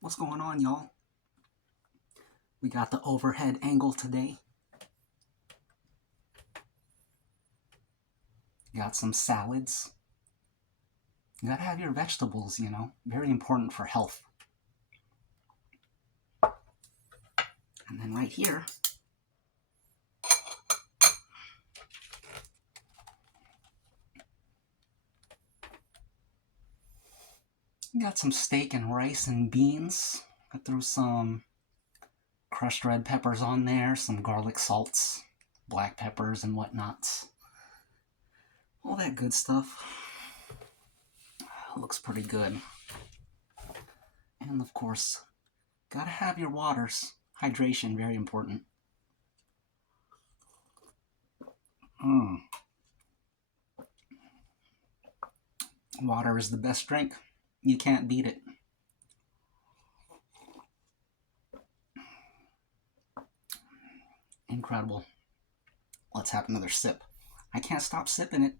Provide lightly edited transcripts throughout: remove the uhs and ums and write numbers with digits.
What's going on, y'all? We got the overhead angle today. Got some salads. You gotta have your vegetables, you know. Very important for health. And then right here, got some steak and rice and beans. I threw some crushed red peppers on there, some garlic salts, black peppers and whatnots. All that good stuff. Looks pretty good. And of course, gotta have your waters. Hydration, very important. Water is the best drink. You can't beat it. Incredible. Let's have another sip. I can't stop sipping it.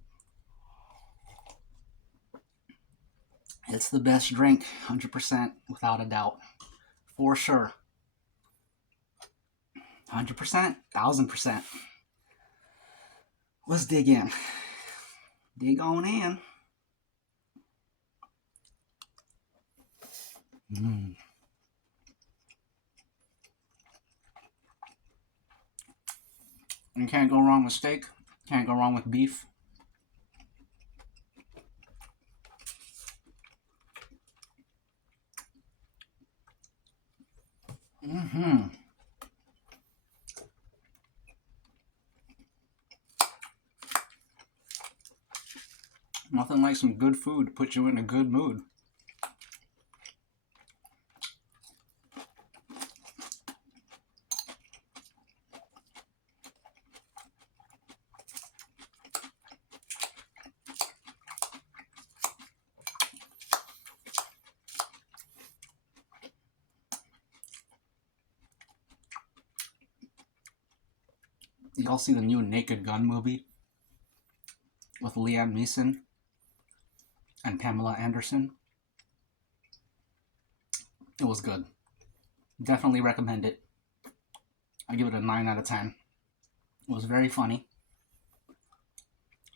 It's the best drink, 100%, without a doubt. For sure. 100%, 1000%. Let's dig in. Dig on in. You can't go wrong with steak. Can't go wrong with beef. Nothing like some good food to put you in a good mood. Y'all see the new Naked Gun movie with Liam Neeson and Pamela Anderson? It was good. Definitely recommend it. I give it a 9 out of 10. It was very funny.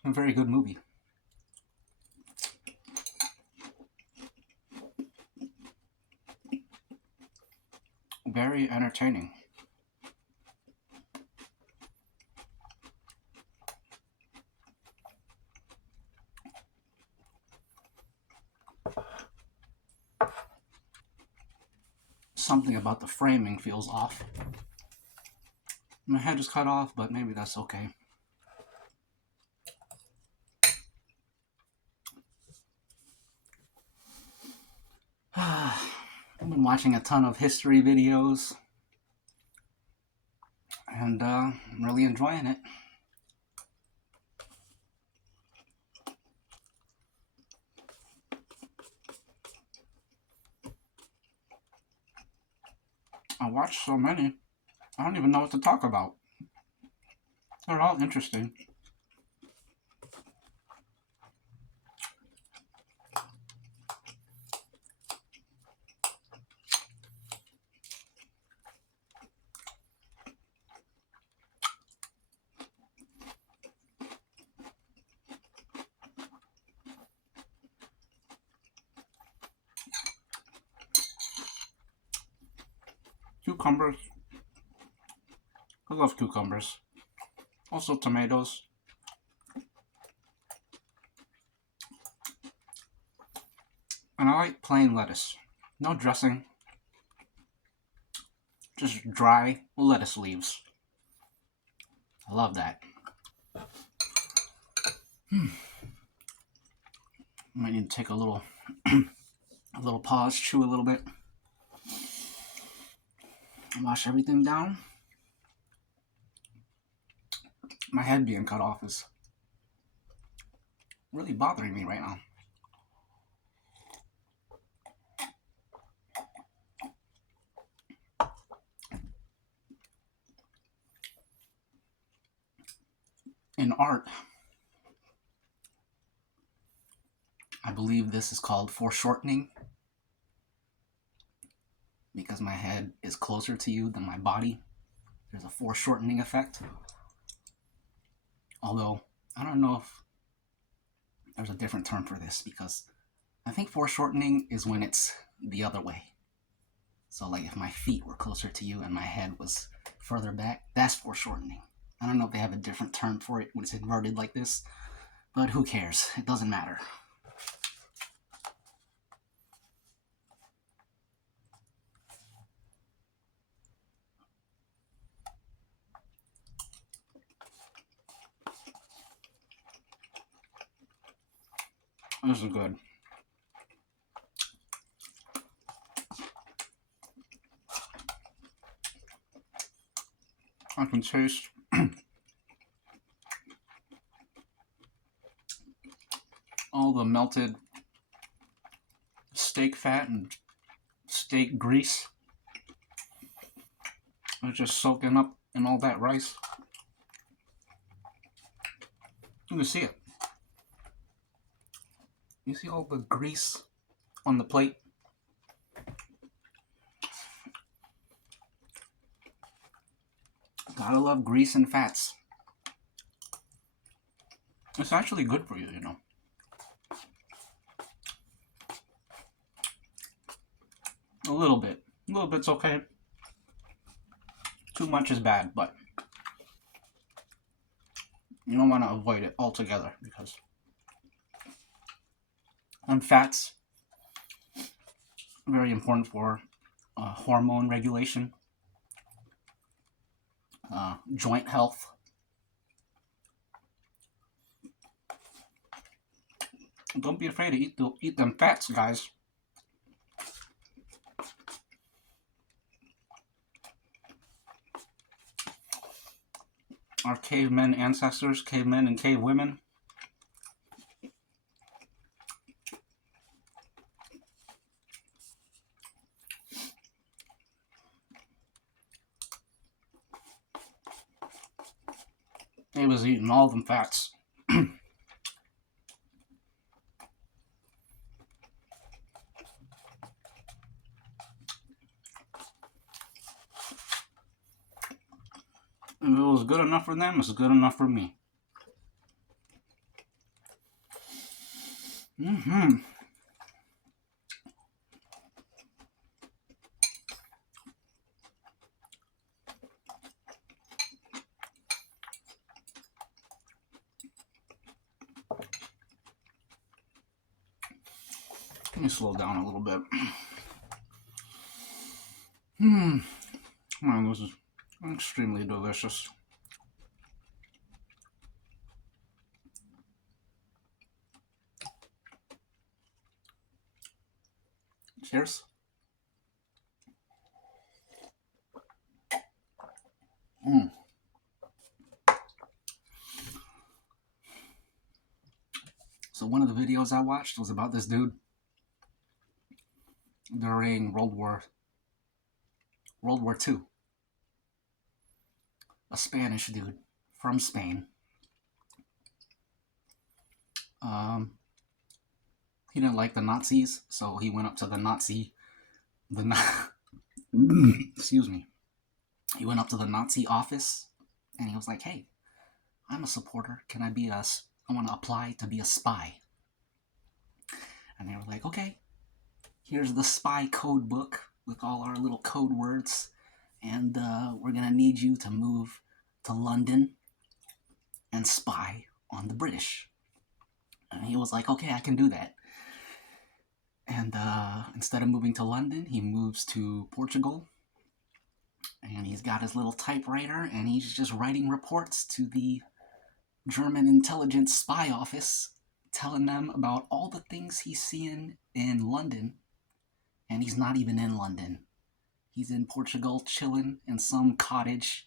A very good movie. Very entertaining. Something about the framing feels off. My head is cut off, but maybe that's okay. I've been watching a ton of history videos, and I'm really enjoying it. I watched so many, I don't even know what to talk about. They're all interesting. Cucumbers. I love cucumbers. Also tomatoes. And I like plain lettuce. No dressing. Just dry lettuce leaves. I love that. Might need to take a little pause, chew a little bit. Wash everything down. My head being cut off is really bothering me right now. In art, I believe this is called foreshortening. because my head is closer to you than my body. There's a foreshortening effect. Although, I don't know if there's a different term for this, because I think foreshortening is when it's the other way. So like if my feet were closer to you and my head was further back, that's foreshortening. I don't know if they have a different term for it when it's inverted like this, but who cares? It doesn't matter. This is good. I can taste all the melted steak fat and steak grease. It's just soaking up in all that rice. You can see it. You see all the grease on the plate? Gotta love grease and fats. It's actually good for you, you know. A little bit. A little bit's okay. Too much is bad, but you don't want to avoid it altogether, because fats very important for hormone regulation, joint health. Don't be afraid to eat them fats, guys. Our cavemen ancestors, cavemen and cavewomen, they was eating all them fats. If it was good enough for them, it's good enough for me. Mm-hmm. Let me slow down a little bit. Man, this is extremely delicious. Cheers. So one of the videos I watched was about this dude during World War II. A Spanish dude from Spain. He didn't like the Nazis, so he went up to excuse me. He went up to the Nazi office and he was like, "Hey, I'm a supporter. I want to apply to be a spy." And they were like, "Okay, here's the spy code book with all our little code words, and we're going to need you to move to London and spy on the British." And he was like, "Okay, I can do that." And instead of moving to London, he moves to Portugal. And he's got his little typewriter, and he's just writing reports to the German intelligence spy office, telling them about all the things he's seeing in London. And he's not even in London. He's in Portugal, chilling in some cottage,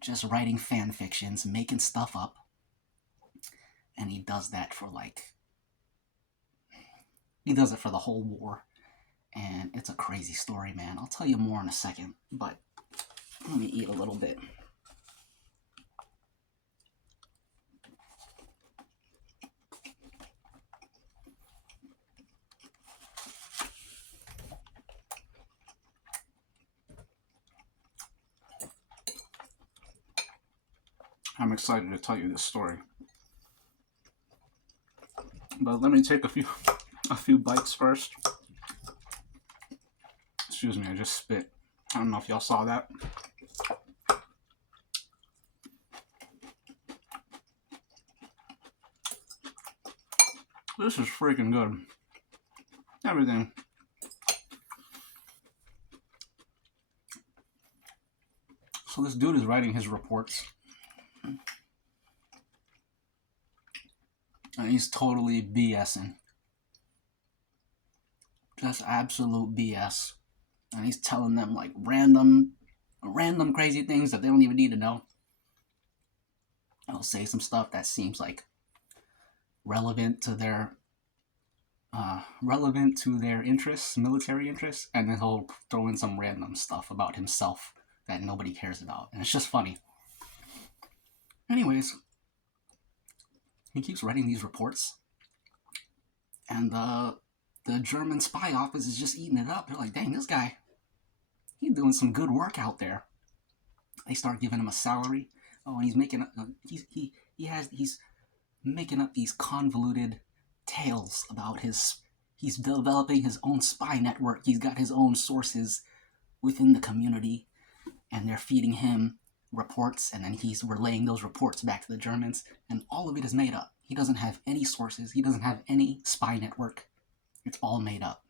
just writing fan fictions, making stuff up. And he does that for he does it for the whole war. And it's a crazy story, man. I'll tell you more in a second, but let me eat a little bit. I'm excited to tell you this story. But let me take a few bites first. Excuse me, I just spit. I don't know if y'all saw that. This is freaking good. Everything. So this dude is writing his reports. And he's totally BSing. Just absolute BS. And he's telling them like random crazy things that they don't even need to know. He'll say some stuff that seems like relevant to their interests, military interests, and then he'll throw in some random stuff about himself that nobody cares about, and it's just funny. Anyways, he keeps writing these reports, and the German spy office is just eating it up. They're like, dang, this guy, he's doing some good work out there. They start giving him a salary. Oh, and he's making he's making up these convoluted tales about he's developing his own spy network. He's got his own sources within the community, and they're feeding him reports, and then he's relaying those reports back to the Germans, and all of it is made up. He doesn't have any sources. He doesn't have any spy network. It's all made up.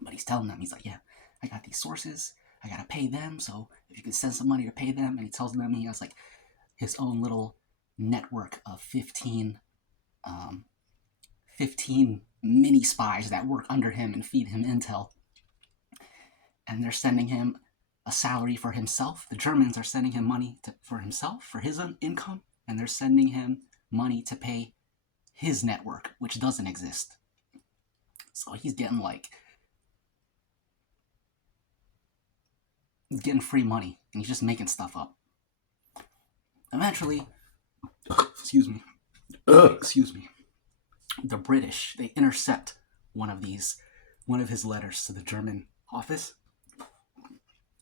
But he's telling them, he's like, yeah, I got these sources. I got to pay them, so if you could send some money to pay them. And he tells them he has like his own little network of 15 mini spies that work under him and feed him intel. And they're sending him a salary for himself. The Germans are sending him money for himself, for his income, and they're sending him money to pay his network, which doesn't exist. So he's getting free money, and he's just making stuff up. Eventually, excuse me, the British, they intercept one of his letters to the German office,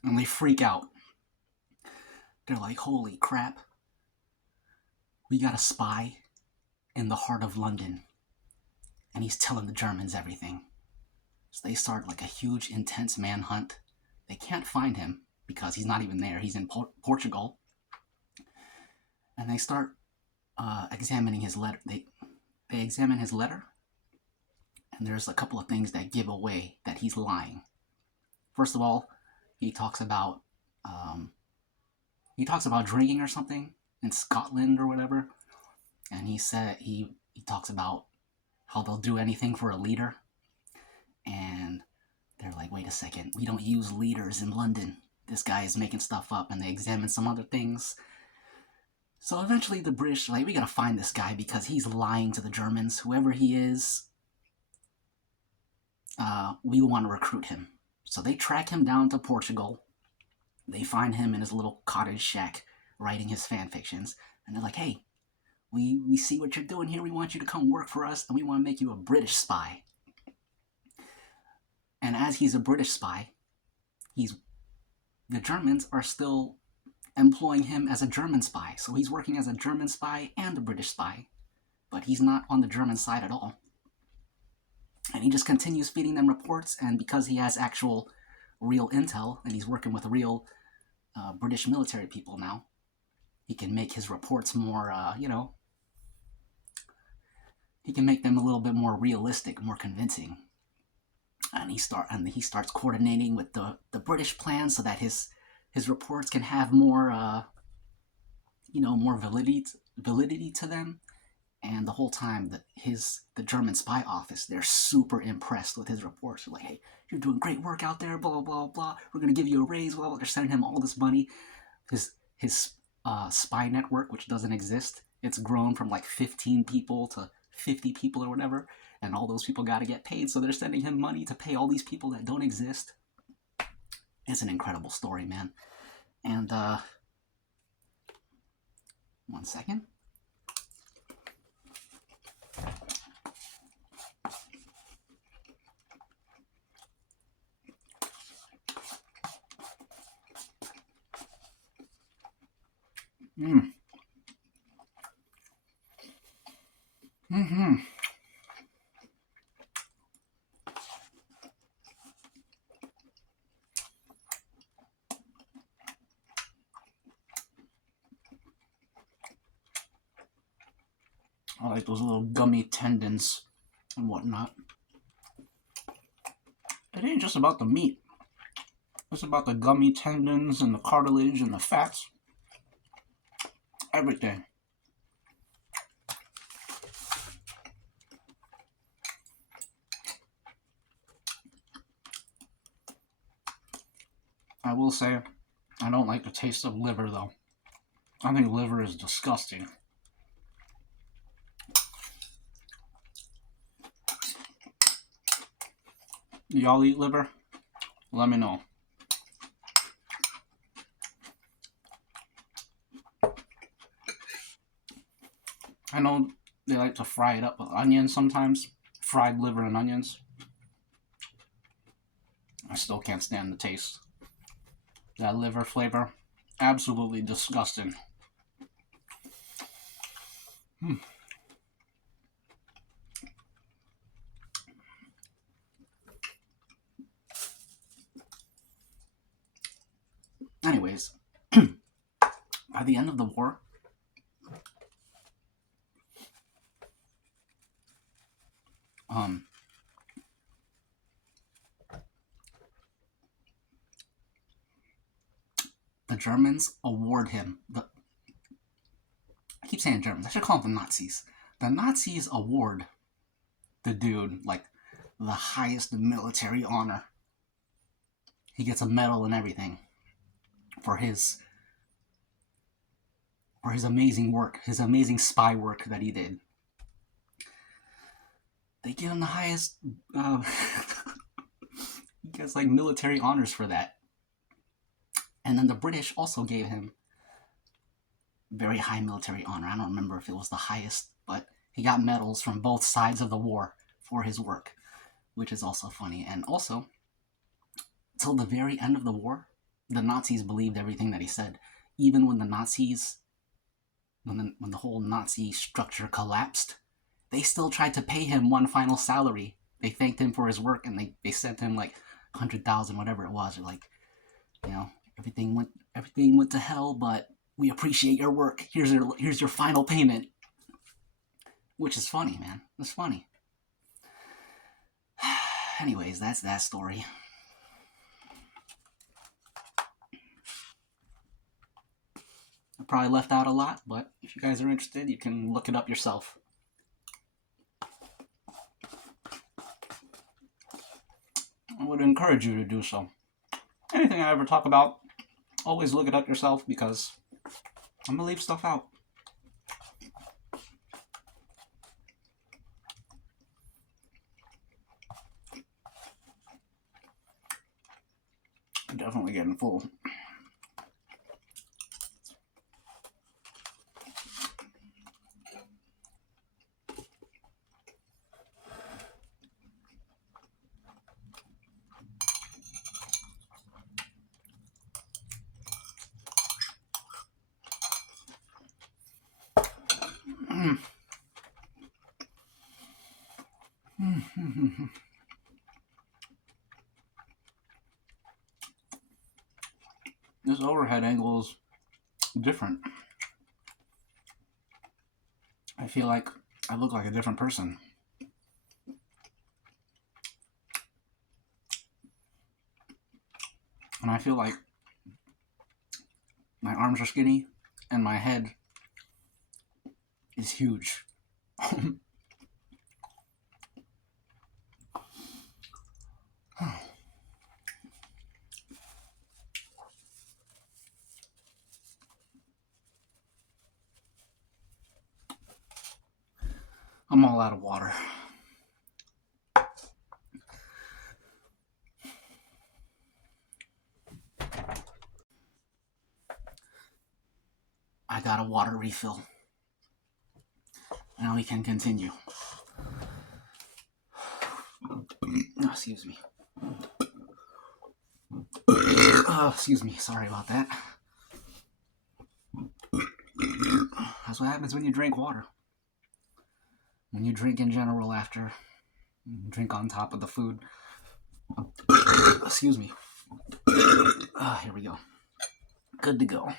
and they freak out. They're like, holy crap, we got a spy in the heart of London, and he's telling the Germans everything. So they start like a huge, intense manhunt. They can't find him because he's not even there. He's in Portugal. And they start examining his letter. They examine his letter, and there's a couple of things that give away that he's lying. First of all, he talks about drinking or something in Scotland or whatever, and he talks about how they'll do anything for a leader, and they're like, wait a second, we don't use leaders in London. This guy is making stuff up, and they examine some other things. So eventually the British are like, we gotta find this guy because he's lying to the Germans. Whoever he is, we want to recruit him. So they track him down to Portugal. They find him in his little cottage shack writing his fan fictions. And they're like, hey, we see what you're doing here. We want you to come work for us, and we want to make you a British spy. And as he's a British spy, the Germans are still employing him as a German spy. So he's working as a German spy and a British spy, but he's not on the German side at all. And he just continues feeding them reports, and because he has actual real intel, and he's working with real British military people now, he can make his reports more, he can make them a little bit more realistic, more convincing. And he starts coordinating with the British plan so that his reports can have more, more validity to them. And the whole time, the German spy office, they're super impressed with his reports. They're like, hey, you're doing great work out there, blah, blah, blah. We're going to give you a raise, blah, blah. They're sending him all this money. His spy network, which doesn't exist, it's grown from like 15 people to 50 people or whatever. And all those people got to get paid. So they're sending him money to pay all these people that don't exist. It's an incredible story, man. And, 1 second. Mm-hmm. I like those little gummy tendons and whatnot. It ain't just about the meat. It's about the gummy tendons and the cartilage and the fats. Everything. I will say, I don't like the taste of liver though. I think liver is disgusting. Y'all eat liver? Let me know. I know they like to fry it up with onions sometimes. Fried liver and onions. I still can't stand the taste. That liver flavor, absolutely disgusting. Anyways, by the end of the war, the Germans award him I keep saying Germans, I should call them the Nazis. The Nazis award the dude like the highest military honor. He gets a medal and everything for his amazing work, his amazing spy work that he did. They give him the highest he gets like military honors for that. And then the British also gave him very high military honor. I don't remember if it was the highest, but he got medals from both sides of the war for his work, which is also funny. And also, till the very end of the war, the Nazis believed everything that he said. Even when the Nazis, when the whole Nazi structure collapsed, they still tried to pay him one final salary. They thanked him for his work, and they sent him like 100,000, whatever it was. Or like, you know, everything went to hell, but we appreciate your work. Here's your final payment. Which is funny, man. It's funny. Anyways, that's that story. I probably left out a lot, but if you guys are interested, you can look it up yourself. I would encourage you to do so. Anything I ever talk about, always look it up yourself because I'm gonna leave stuff out. I'm definitely getting full. This overhead angle is different. I feel like I look like a different person. And I feel like my arms are skinny and my head is huge. I'm all out of water. I got a water refill. Now we can continue. Oh, excuse me. Oh, excuse me. Sorry about that. That's what happens when you drink water. when you drink in general after, drink on top of the food. Excuse me. Here we go. Good to go.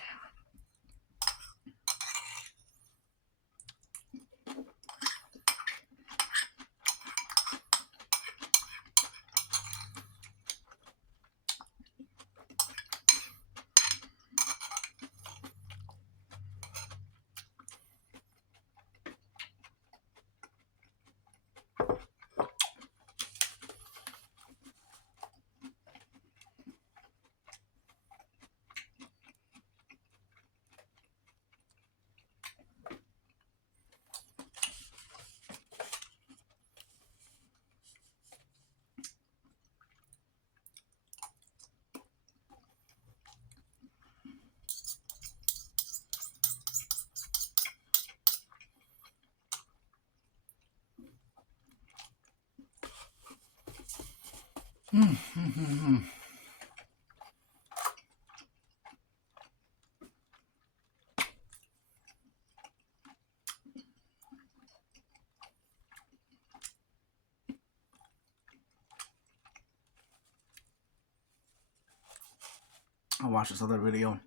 I watched this other video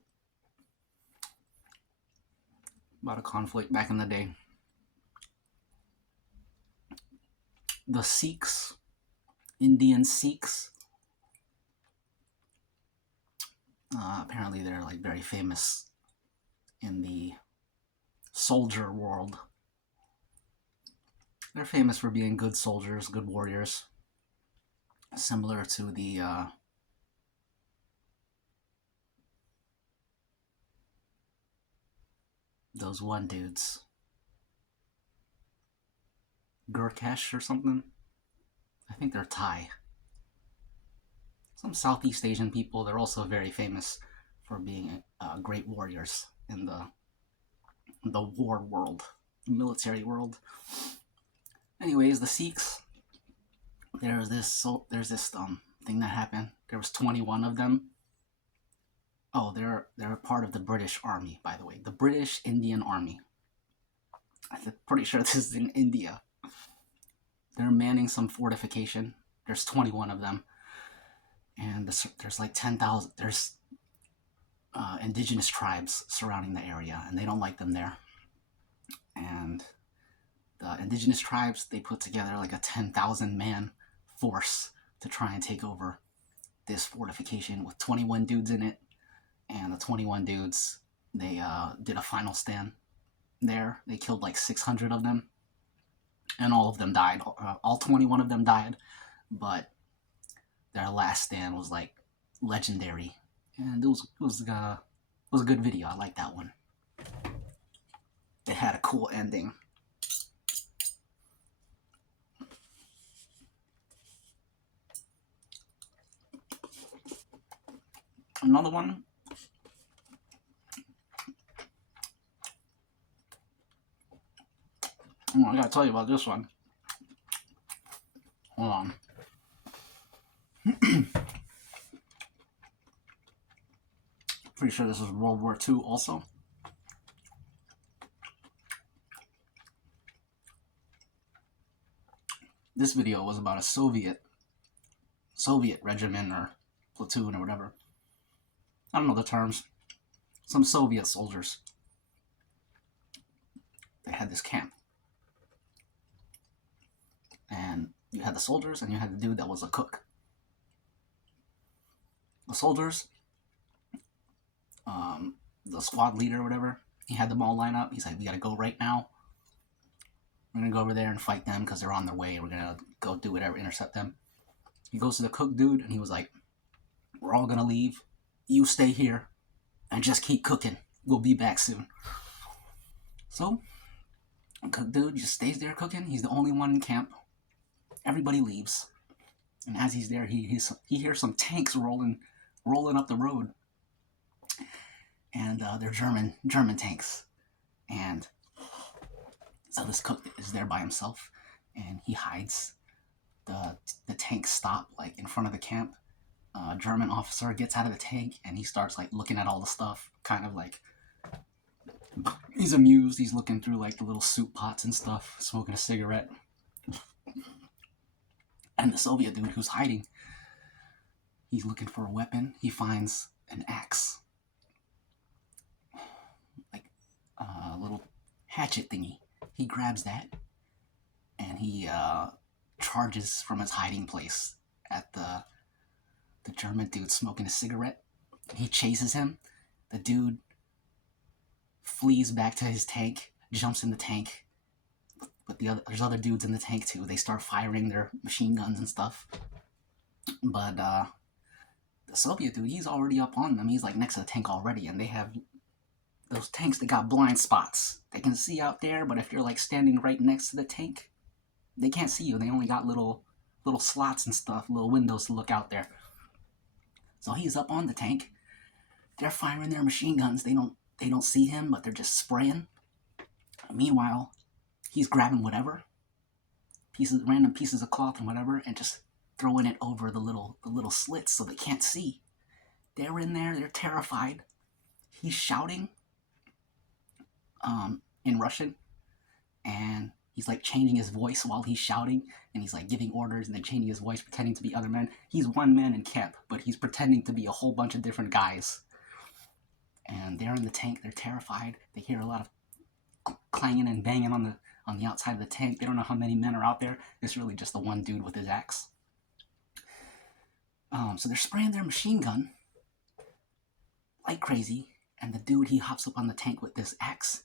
about a conflict back in the day. The Sikhs, Indian Sikhs, apparently they're like very famous in the soldier world. They're famous for being good soldiers, good warriors, similar to the those one dudes, Gurkesh or something. I think they're Thai. Some Southeast Asian people. They're also very famous for being great warriors in the war world, the military world. Anyways, the Sikhs. There's this thing that happened. There was 21 of them. Oh, they're part of the British Army, by the way. The British Indian Army. I'm pretty sure this is in India. They're manning some fortification. There's 21 of them. And there's like 10,000. There's indigenous tribes surrounding the area, and they don't like them there. And the indigenous tribes, they put together like a 10,000 man force to try and take over this fortification with 21 dudes in it. And the 21 dudes, they did a final stand there. They killed like 600 of them, and all of them died. All 21 of them died, but their last stand was like legendary, and it was a good video. I like that one. It had a cool ending. Another one. Oh, I gotta tell you about this one. Hold on. Pretty sure this was World War II also. This video was about a Soviet regiment or platoon or whatever. I don't know the terms. Some Soviet soldiers. They had this camp. And you had the soldiers and you had the dude that was a cook. The soldiers, the squad leader or whatever, he had them all line up. He's like, we gotta go right now. We're gonna go over there and fight them because they're on their way. We're gonna go do whatever, intercept them. He goes to the cook dude and he was like, we're all gonna leave. You stay here and just keep cooking. We'll be back soon. So, cook dude just stays there cooking. He's the only one in camp. Everybody leaves. And as he's there, he hears some tanks rolling up the road. And they're German tanks. And so this cook is there by himself, and he hides. The tanks stop like in front of the camp. German officer gets out of the tank, and he starts like looking at all the stuff, kind of like He's amused. He's looking through like the little soup pots and stuff, smoking a cigarette. And the Soviet dude who's hiding, he's looking for a weapon. He finds an axe, like a little hatchet thingy. He grabs that and he charges from his hiding place at the German dude smoking a cigarette. He chases him. The dude flees back to his tank, jumps in the tank. But there's other dudes in the tank too. They start firing their machine guns and stuff. But the Soviet dude, he's already up on them. He's like next to the tank already, and they have those tanks that got blind spots. They can see out there, but if you're like standing right next to the tank, they can't see you. They only got little slots and stuff, little windows to look out there. So he's up on the tank. They're firing their machine guns. They don't see him, but they're just spraying. Meanwhile, he's grabbing whatever random pieces of cloth and whatever, and just throwing it over the little slits so they can't see. They're in there. They're terrified. He's shouting in Russian, and he's like changing his voice while he's shouting, and he's like giving orders and then changing his voice, pretending to be other men. He's one man in camp, but he's pretending to be a whole bunch of different guys. And they're in the tank. They're terrified. They hear a lot of clanging and banging on the outside of the tank. They don't know how many men are out there. It's really just the one dude with his axe. So they're spraying their machine gun like crazy, and the dude, he hops up on the tank with this axe,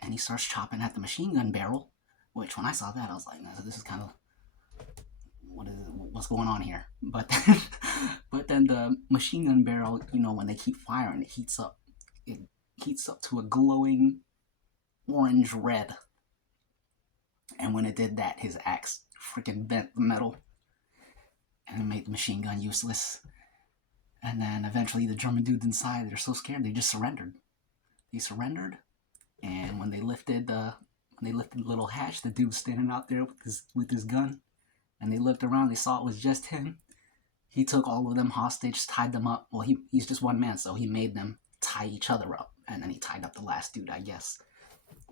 and he starts chopping at the machine gun barrel, which when I saw that, I was like, this is kind of, what's going on here? But then the machine gun barrel, when they keep firing, it heats up. It heats up to a glowing orange red. And when it did that, his axe freaking bent the metal and made the machine gun useless. And then eventually the German dudes inside, they're so scared, they just surrendered. They surrendered, and when they lifted the little hatch, the dude was standing out there with his gun, and they looked around, they saw it was just him. He took all of them hostage, tied them up. Well, he's just one man, so he made them tie each other up, and then he tied up the last dude, I guess.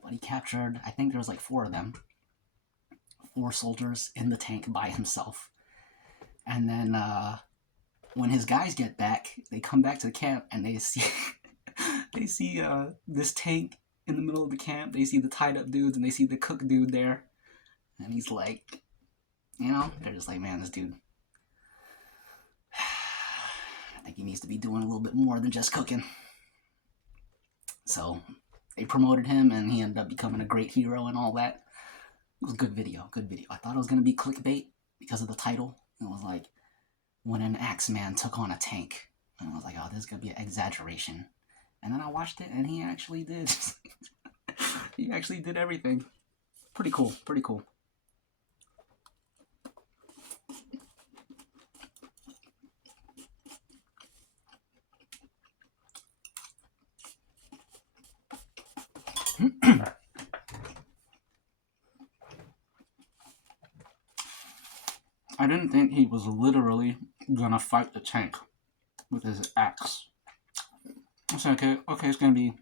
But he captured, I think there was like 4 of them, 4 soldiers in the tank by himself. And then when his guys get back, they come back to the camp and they see this tank in the middle of the camp. They see the tied up dudes and they see the cook dude there, and he's like, they're just like, man, this dude, I think he needs to be doing a little bit more than just cooking. So they promoted him, and he ended up becoming a great hero and all that. It was a good video. I thought it was going to be clickbait because of the title. It was like, when an axeman took on a tank. And I was like, oh, this is going to be an exaggeration. And then I watched it, and he actually did. He actually did everything. Pretty cool. I didn't think he was literally gonna fight the tank with his axe. I said, okay, it's gonna be,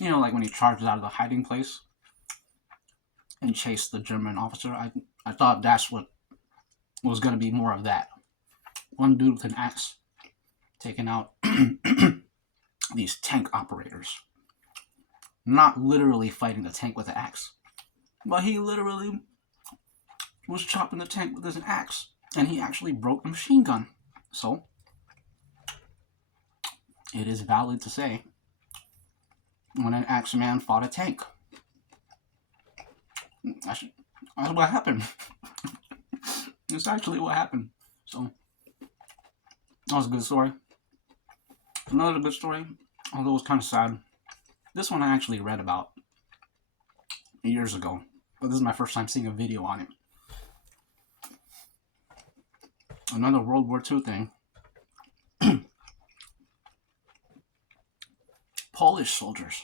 like when he charges out of the hiding place and chased the German officer. I thought that's what was gonna be, more of that. One dude with an axe taking out these tank operators. Not literally fighting the tank with an axe, but he literally was chopping the tank with his axe, and he actually broke the machine gun. So it is valid to say, when an axeman fought a tank, that's what happened. It's actually what happened. So that was a good story. Another good story, although it was kind of sad. This one I actually read about years ago, but this is my first time seeing a video on it. Another World War II thing. Polish soldiers,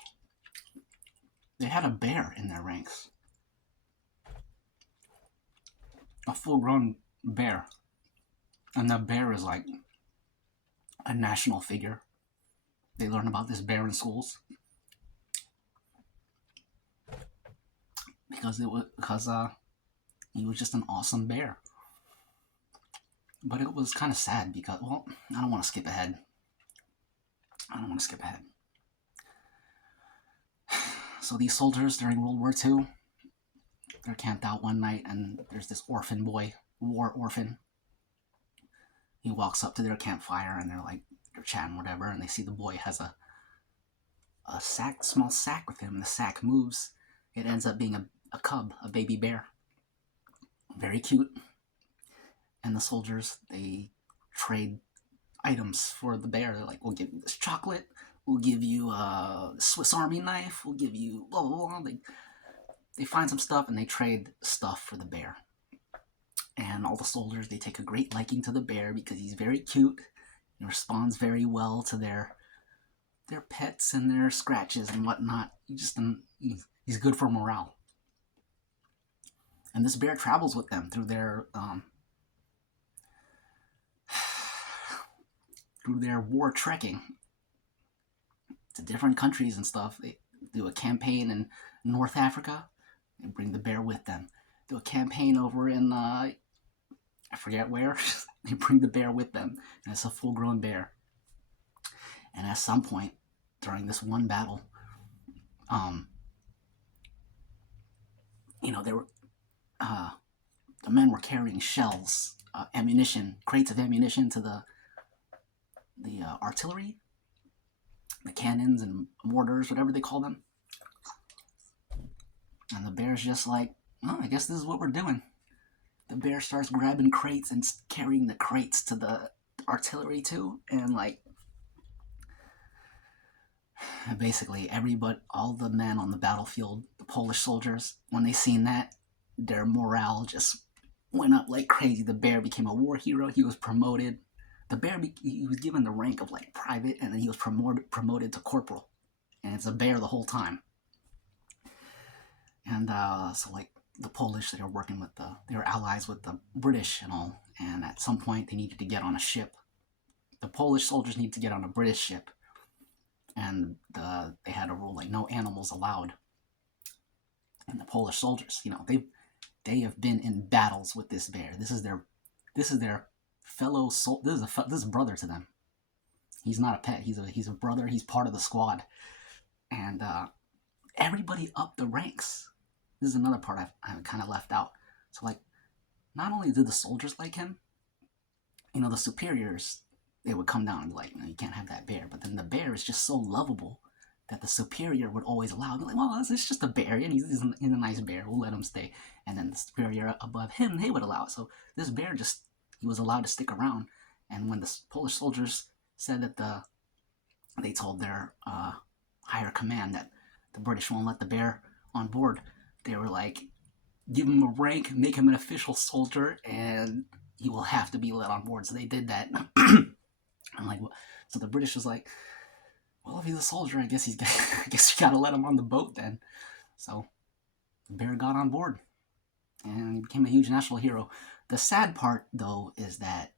they had a bear in their ranks. A full-grown bear. And the bear is like a national figure. They learn about this bear in schools. because he was just an awesome bear. But it was kind of sad because, well, I don't want to skip ahead. So these soldiers during World War II, they're camped out one night, and there's this orphan boy, war orphan. He walks up to their campfire, and they're chatting, whatever, and they see the boy has a small sack with him. The sack moves. It ends up being a cub, a baby bear. Very cute. And the soldiers, they trade items for the bear. They're like, we'll give you this chocolate, we'll give you a Swiss Army knife, we'll give you blah, blah, blah. They find some stuff and they trade stuff for the bear. And all the soldiers, they take a great liking to the bear because he's very cute. He responds very well to their pets and their scratches and whatnot. He's good for morale. And this bear travels with them through their war trekking to different countries and stuff. They do a campaign in North Africa. They bring the bear with them. Do a campaign over in I forget where. They bring the bear with them, and it's a full-grown bear. And at some point during this one battle, there were the men were carrying shells, ammunition, crates of ammunition to the artillery, the cannons and mortars, whatever they call them. And the bear's just like, oh, I guess this is what we're doing. The bear starts grabbing crates and carrying the crates to the artillery too, and basically all the men on the battlefield, the Polish soldiers, when they seen that, their morale just went up like crazy. The bear became a war hero. He was promoted. The bear, he was given the rank of private, and then he was promoted to corporal. And it's a bear the whole time. And so the Polish, they were working with they were allies with the British and all. And at some point, they needed to get on a ship. The Polish soldiers needed to get on a British ship. And they had a rule no animals allowed. And the Polish soldiers, they have been in battles with this bear. This is their fellow soul. This is a brother to them. He's not a pet. He's a brother. He's part of the squad. And everybody up the ranks. This is another part I kind of left out. So not only did the soldiers like him, the superiors, they would come down and be like, no, you can't have that bear. But then the bear is just so lovable that the superior would always allow. Be like, well, it's just a bear, and he's a nice bear. We'll let him stay. And then the superior above him, they would allow it. So this bear he was allowed to stick around. And when the Polish soldiers said that they told their higher command that the British won't let the bear on board, they were like, give him a rank, make him an official soldier, and he will have to be let on board. So they did that. So the British was like, well, if he's a soldier, I guess you gotta let him on the boat then. So the bear got on board, and he became a huge national hero. The sad part, though, is that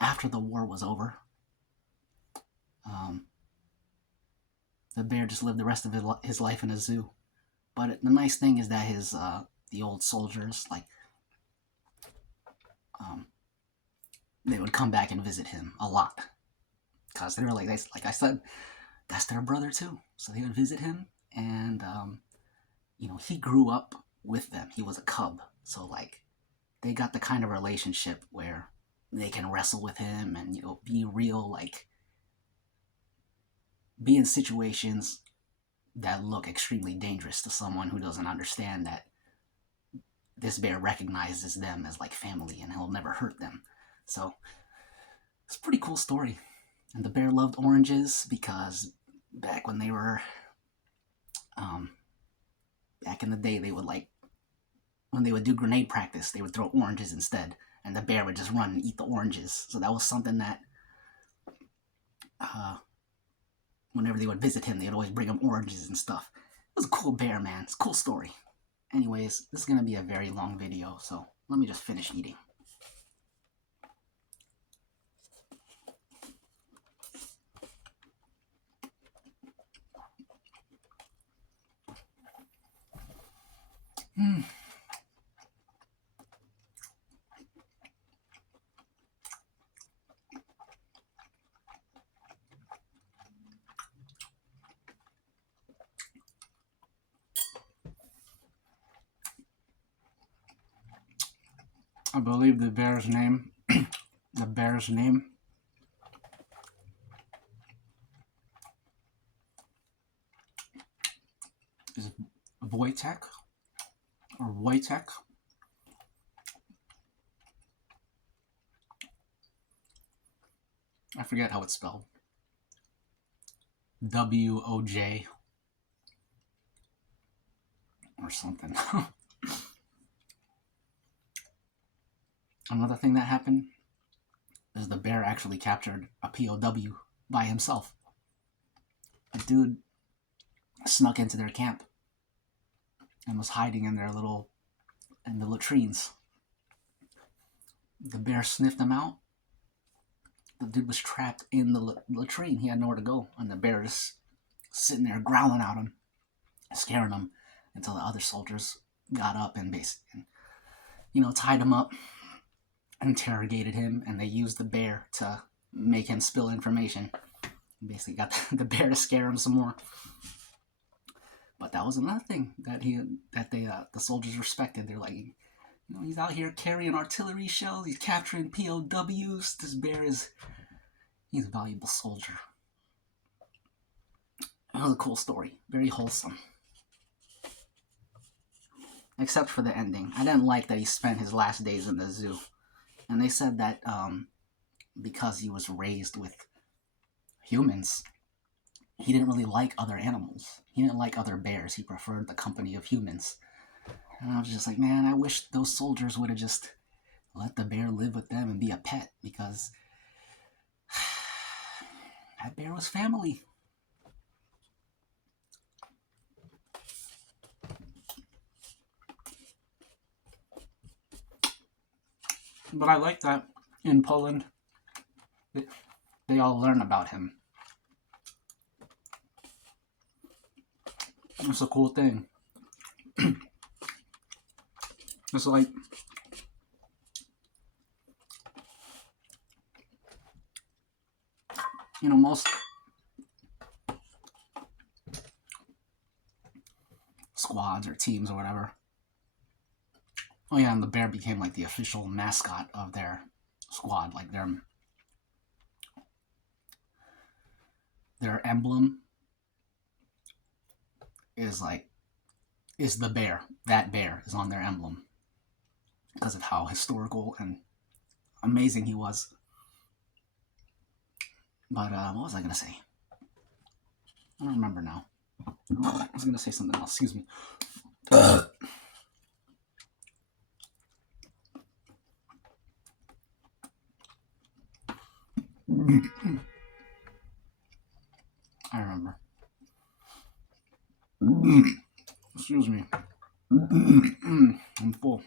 after the war was over, the bear just lived the rest of his life in a zoo. But the nice thing is that the old soldiers, they would come back and visit him a lot. Because they were like I said, that's their brother too. So they would visit him, and he grew up with them. He was a cub, so they got the kind of relationship where they can wrestle with him and be real, be in situations that look extremely dangerous to someone who doesn't understand that this bear recognizes them as family and he'll never hurt them. So it's a pretty cool story. And the bear loved oranges because back when they were back in the day, they would when they would do grenade practice, they would throw oranges instead, and the bear would just run and eat the oranges. So that was something that whenever they would visit him, they'd always bring him oranges and stuff. It was a cool bear, man. It's a cool story. Anyways, this is going to be a very long video, so let me just finish eating. I believe the bear's name, is Voytek or Voytek. I forget how it's spelled. WOJ or something. Another thing that happened is the bear actually captured a POW by himself. A dude snuck into their camp and was hiding in the latrines. The bear sniffed him out. The dude was trapped in the latrine. He had nowhere to go, and the bear just sitting there growling at him, scaring him, until the other soldiers got up and basically, tied him up, interrogated him, and they used the bear to make him spill information. Basically got the bear to scare him some more. But that was another thing that the soldiers respected. They're like, he's out here carrying artillery shells, he's capturing POWs. This bear he's a valuable soldier. It was a cool story, very wholesome. Except for the ending. I didn't like that he spent his last days in the zoo. And they said that because he was raised with humans, he didn't really like other animals. He didn't like other bears. He preferred the company of humans. And I was just like, man, I wish those soldiers would have just let the bear live with them and be a pet, because that bear was family. But I like that in Poland, they all learn about him. It's a cool thing. It's like, most squads or teams or whatever. Oh yeah, and the bear became like the official mascot of their squad. Like their emblem is the bear. That bear is on their emblem because of how historical and amazing he was. But what was I gonna say? I don't remember now. I was gonna say something else. Excuse me. I remember. Excuse me. I'm full.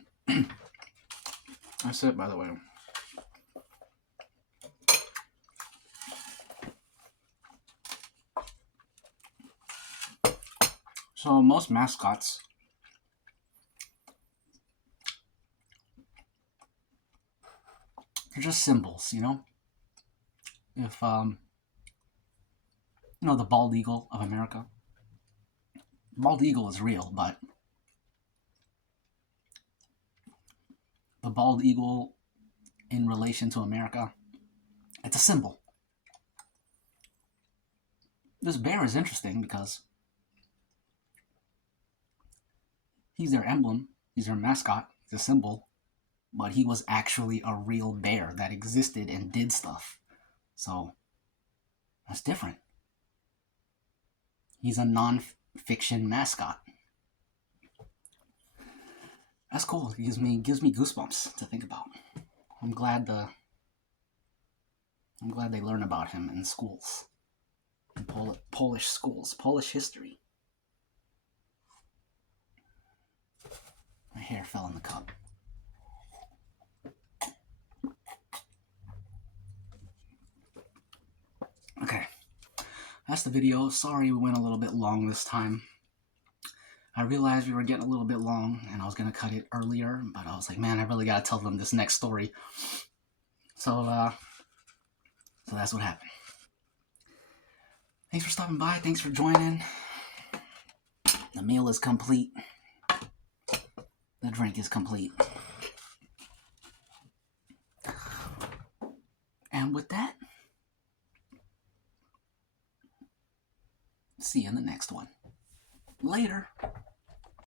That's it, by the way. So most mascots they're just symbols, If the bald eagle of America. Bald eagle is real, but the bald eagle in relation to America, it's a symbol. This bear is interesting because he's their emblem, he's their mascot, he's a symbol, but he was actually a real bear that existed and did stuff. So that's different. He's a non-fiction mascot. That's cool. It gives me goosebumps to think about. I'm glad they learn about him in schools, in Polish schools, Polish history. My hair fell in the cup. Okay, that's the video. Sorry we went a little bit long this time. I realized we were getting a little bit long, and I was gonna cut it earlier, but I was like, man, I really gotta tell them this next story. So that's what happened. Thanks for stopping by. Thanks for joining. The meal is complete. The drink is complete. And with that, see you in the next one. Later.